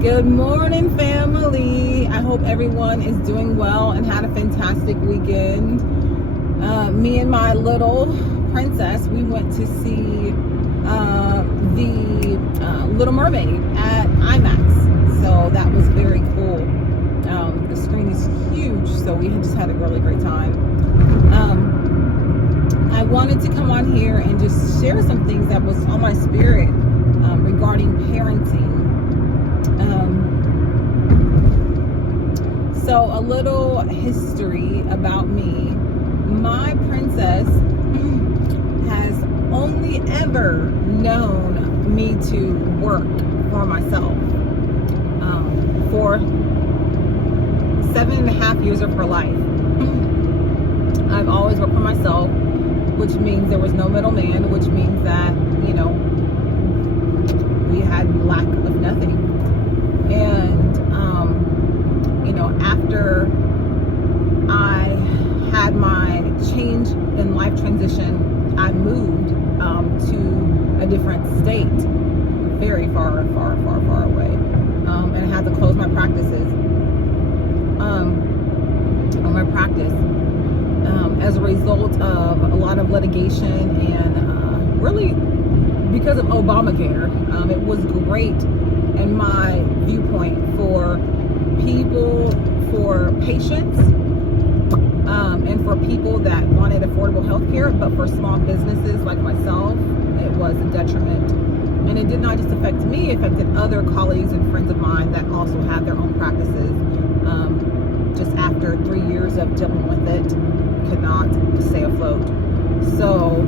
Good morning, family. I hope everyone is doing well and had a fantastic weekend. Me and my little princess, we went to see the Little Mermaid at IMAX. So that was very cool. The screen is huge, so we just had a really great time. I wanted to come on here and just share some things that was on my spirit regarding parenting. So a little history about me. My princess has only ever known me to work for myself for 7.5 years of her life. I've always worked for myself, which means there was no middleman, which means that, we had lack of nothing. And after I had my change in life transition, I moved to a different state, very far away, and I had to close my practices, as a result of a lot of litigation and really because of Obamacare. It was great in my viewpoint for people, for patients, and for people that wanted affordable health care, but for small businesses like myself, it was a detriment. And it did not just affect me, it affected other colleagues and friends of mine that also have their own practices. Just after 3 years of dealing with it, could not stay afloat. So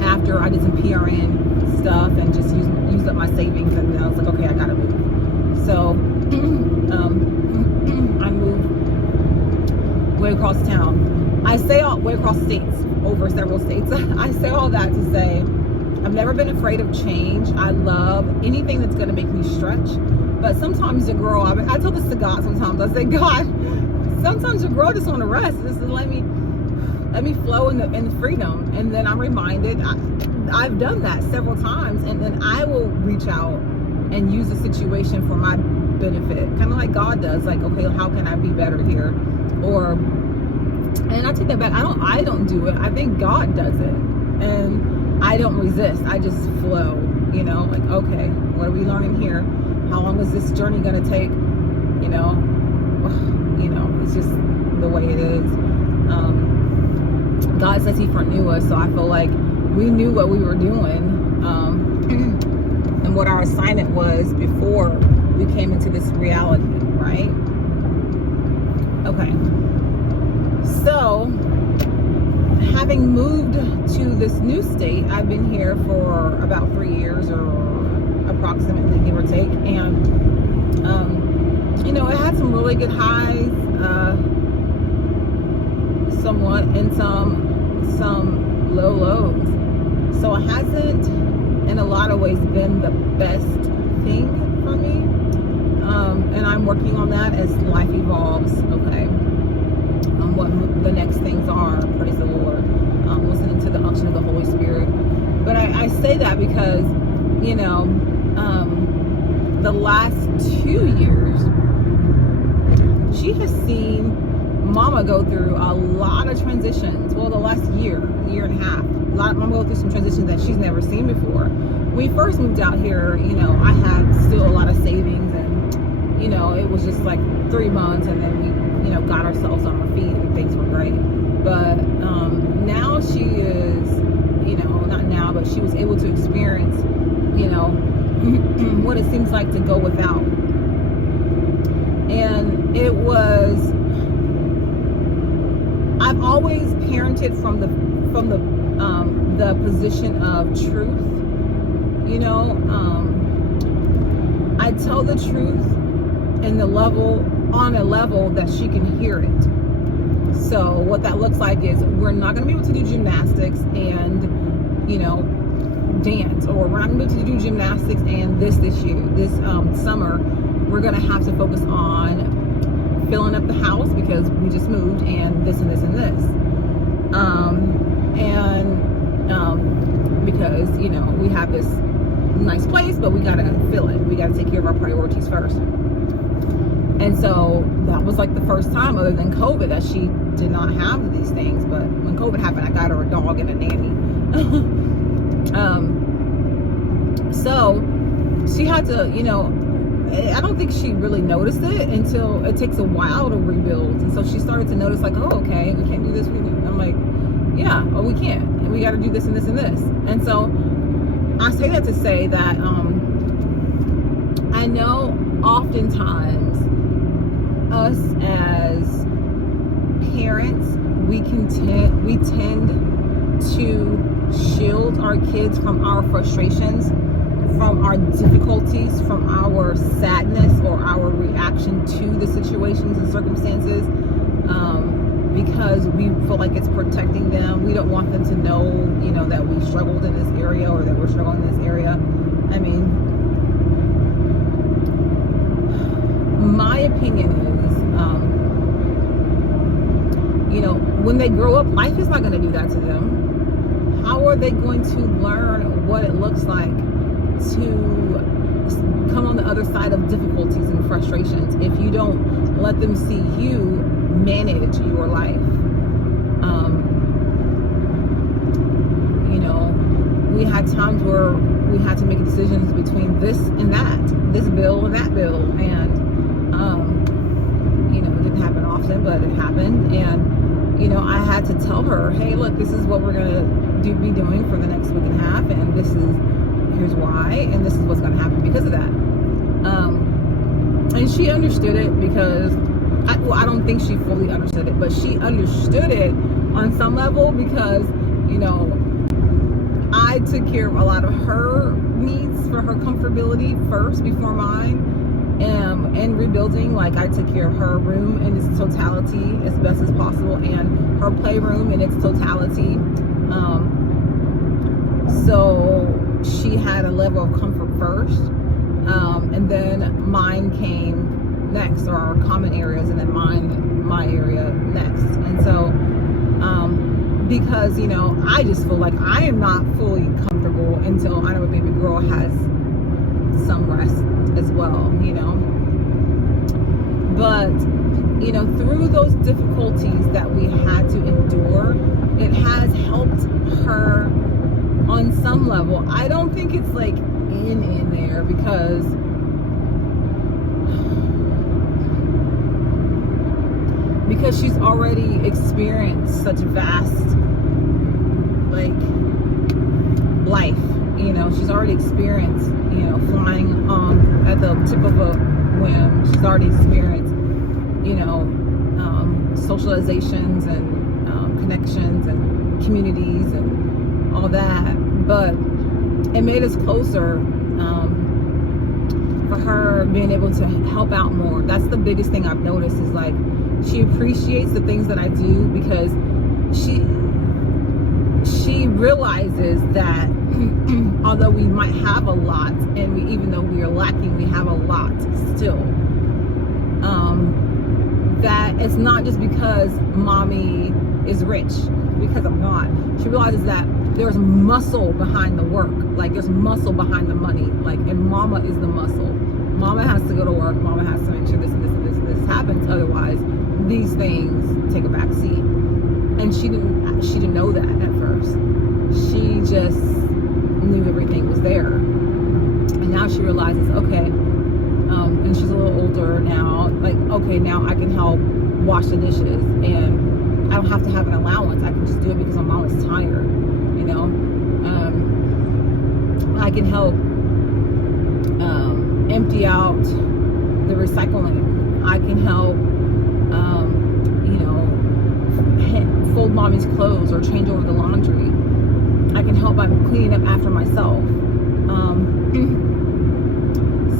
after I did some PRN stuff and just used up my savings, and then I was like, okay, I gotta move. So I moved way across town. I say all way across states, over several states. I say all that to say I've never been afraid of change. I love anything that's gonna make me stretch. But sometimes you grow up. I tell this to God sometimes. I say, God, sometimes you grow just want to rest. Just let me flow in the freedom. And then I'm reminded, I've done that several times, and then I will reach out and use the situation for my benefit, kind of like God does. Like, okay, how can I be better here? And I take that back. I don't do it. I think God does it, and I don't resist. I just flow. Like, okay, what are we learning here? How long is this journey gonna take? It's just the way it is. God says He foreknew us, so I feel like we knew what we were doing, and what our assignment was before we came into this reality, right? Okay. So, having moved to this new state, I've been here for about 3 years, or approximately, give or take, and it had some really good highs, somewhat, and some low lows. So it hasn't, in a lot of ways, been the best thing for me, and I'm working on that as life evolves. Okay, what the next things are. Praise the Lord. Listening to the unction of the Holy Spirit. But I say that because the last 2 years, she has seen Mama go through a lot of transitions. Well, the last year and a half, Mama go through some transitions that she's never seen before. When we first moved out here, I had still a lot of savings, and it was just like 3 months, and then we got ourselves on our feet, and things were great. But now she is, not now, but she was able to experience, what it seems like to go without. And it was, I've always parented from the position of truth. I tell the truth on a level that she can hear it. So what that looks like is, we're not going to be able to do gymnastics and dance, or we're not going to be able to do gymnastics and this summer we're going to have to focus on filling up the house because we just moved, and this and this and this, because we have this nice place, but we gotta fill it. We gotta take care of our priorities first. And so that was like the first time, other than COVID, that she did not have these things. But when COVID happened, I got her a dog and a nanny. So she had to, you know, I don't think she really noticed it until it takes a while to rebuild. And so she started to notice, like, oh, okay, we can't do this. I'm like, yeah, oh, we can't. And we got to do this and this and this. And so I say that to say that I know oftentimes us as parents, we tend to shield our kids from our frustrations, from our difficulties, from our sadness or our reaction to the situations and circumstances, because we feel like it's protecting them. We don't want them to know, you know, that we struggled in this area or that we're struggling in this area. I mean, my opinion is, you know, when they grow up, life is not going to do that to them. How are they going to learn what it looks like to come on the other side of difficulties and frustrations if you don't let them see you manage your life? You know, we had times where we had to make decisions between this and that, this bill and that bill, and you know, it didn't happen often, but it happened. And you know, I had to tell her, hey, look, this is what we're gonna be doing for the next week and a half, and here's why, and this is what's gonna happen because of that. And she understood it, because I don't think she fully understood it, but she understood it on some level, because, you know, I took care of a lot of her needs for her comfortability first before mine. And rebuilding, like, I took care of her room in its totality as best as possible, and her playroom in its totality. So she had a level of comfort first, and then mine came next, or our common areas, and then my area next. And so because, you know, I just feel like I am not fully comfortable until I know a baby girl has some rest as well, you know. But, you know, through those difficulties that we had to endure, it has helped her on some level. I don't think it's like in there, because she's already experienced such vast, like, life. You know, she's already experienced, you know, flying at the tip of a whim. She's already experienced, you know, socializations and connections and communities and all that. But it made us closer, for her being able to help out more. That's the biggest thing I've noticed, is like, she appreciates the things that I do, because she realizes that although we might have a lot, and even though we are lacking, we have a lot still. That it's not just because mommy is rich, because I'm not. She realizes that there's muscle behind the work, like there's muscle behind the money, like, and mama is the muscle. Mama has to go to work. Mama has to make sure this and this and this and this happens. Otherwise, these things take a back seat. And she didn't know that at first. She just knew everything was there. And now she realizes, okay, and she's a little older now, like, okay, now I can help wash the dishes, and I don't have to have an allowance. I can just do it because my mom is tired, you know. I can help empty out the recycling. I can help, you know, fold mommy's clothes or change over the laundry. I can help by cleaning up after myself.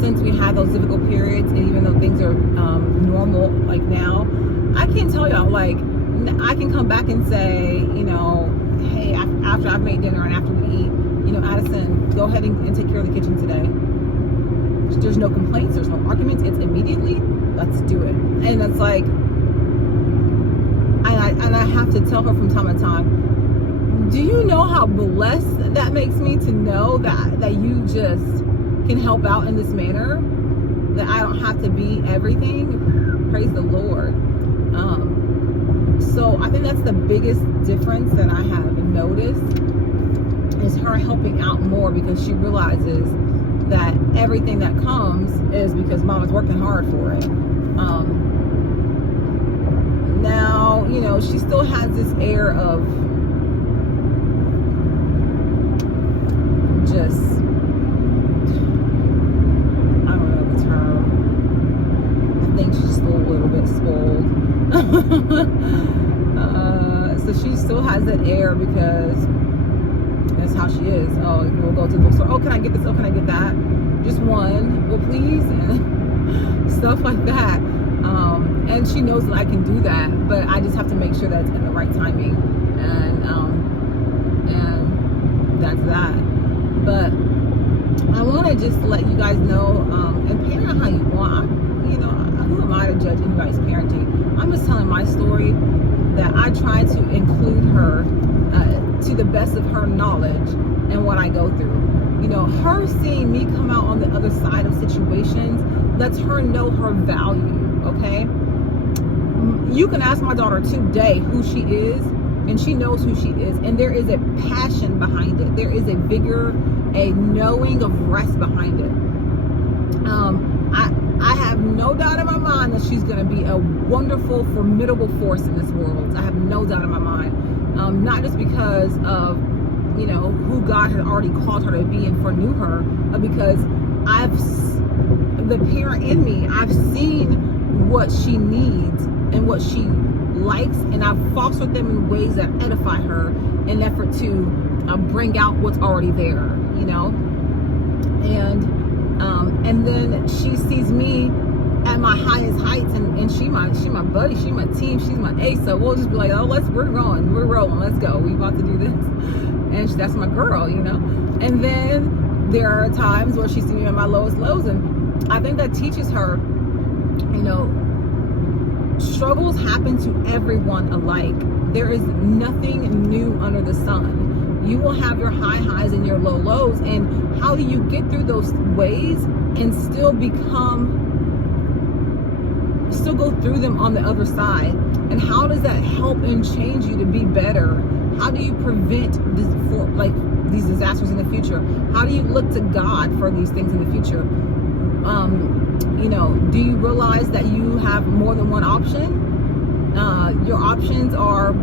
Since we had those difficult periods, and even though things are normal, like now, I can't tell y'all, like, I can come back and say, you know, hey, after I've made dinner and after we eat, you know, Addison, go ahead and take care of the kitchen today. There's no complaints, there's no arguments, it's immediately, let's do it. And it's like, and I have to tell her from time to time, do you know how blessed that makes me to know that you just can help out in this manner, that I don't have to be everything? Praise the Lord. So I think that's the biggest difference that I have noticed, is her helping out more, because she realizes that everything that comes is because Mama's working hard for it. Now, you know, she still has this air of just, I don't know the term. I think she's still a little bit spoiled. So she still has that air, because that's how she is. Oh, we'll go to the bookstore. Oh, can I get this? Oh, can I get that? Just one. Well, please. And stuff like that. And she knows that I can do that, but I just have to make sure that it's in the right timing. And that's that. But I want to just let you guys know, and parent how you want. You know, who am I to judge anybody's parenting? I'm just telling my story, that I try to include her to the best of her knowledge and what I go through. You know, her seeing me come out on the other side of situations lets her know her value, okay? You can ask my daughter today who she is, and she knows who she is, and there is a passion behind it. There is a vigor, a knowing of rest behind it. I have no doubt in my mind that she's going to be a wonderful, formidable force in this world. I have no doubt in my mind. Not just because of, you know, who God had already called her to be and foreknew her, but because the parent in me, I've seen what she needs and what she likes, and I've fostered them in ways that edify her in an effort to bring out what's already there, you know. And then she sees me at my highest heights, and she my buddy, she my team, she's my ace. So we'll just be like, oh, we're rolling, let's go, we about to do this. And that's my girl, you know. And then there are times where she's seen me at my lowest lows, and I think that teaches her, you know, struggles happen to everyone alike. There is nothing new under the sun. You will have your high highs and your low lows, and how do you get through those ways and still go through them on the other side? And how does that help and change you to be better? How do you prevent these disasters in the future? How do you look to God for these things in the future? You know, do you realize that you have more than one option? Your options are,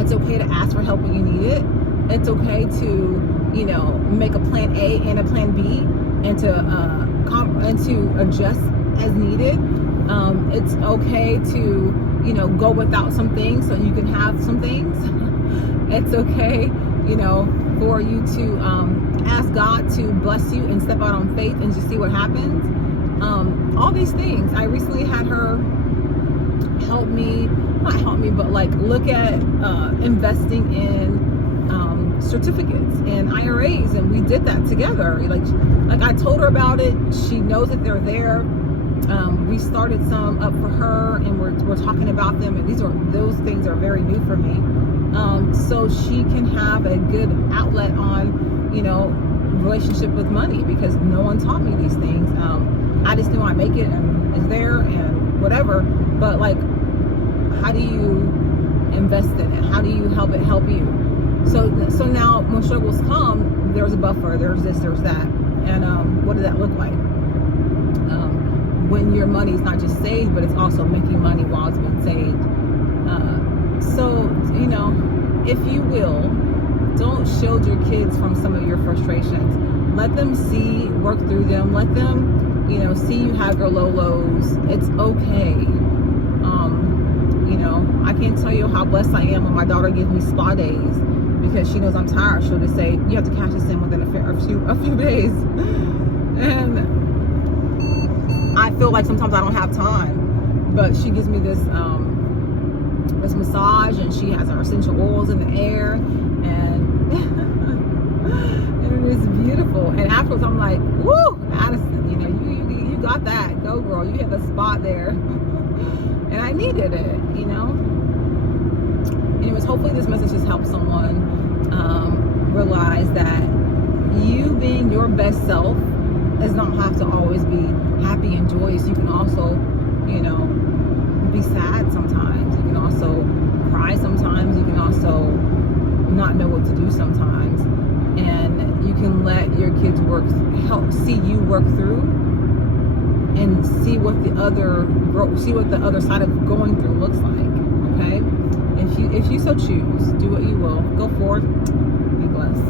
it's okay to ask for help when you need it. It's okay to, you know, make a plan A and a plan B, and to adjust as needed. It's okay to, you know, go without some things so you can have some things. It's okay, you know, for you to ask God to bless you and step out on faith and just see what happens. All these things. I recently had her not help me, but like look at investing in certificates and IRAs, and we did that together. Like I told her about it. She knows that they're there. We started some up for her, and we're talking about them, and those things are very new for me. So she can have a good outlet on, you know, relationship with money, because no one taught me these things. I just knew I make it and it's there and whatever, but like, how do you invest in it? How do you help it help you? So now when struggles come, there's a buffer, there's this, there's that. And what does that look like? When your money is not just saved, but it's also making money while it's been saved. So, you know, if you will, don't shield your kids from some of your frustrations. Let them see, work through them. Let them, you know, see you have your low lows. It's okay. You know, I can't tell you how blessed I am when my daughter gives me spa days, because she knows I'm tired. She'll just say, you have to cash this in within a few days. And I feel like sometimes I don't have time, but she gives me this massage, and she has her essential oils in the air, and it is beautiful. And afterwards I'm like, woo, Addison, you know, you got that. Go girl, you have a spot there. And I needed it, you know. And it was just hopefully this message has helped someone realize that you being your best self does not have to always be happy and joyous. You can also, you know, be sad sometimes. You can also cry sometimes. You can also not know what to do sometimes. And you can let your kids help see you work through and see what the other side of going through looks like. Okay? If you so choose, do what you will. Go forth. Be blessed.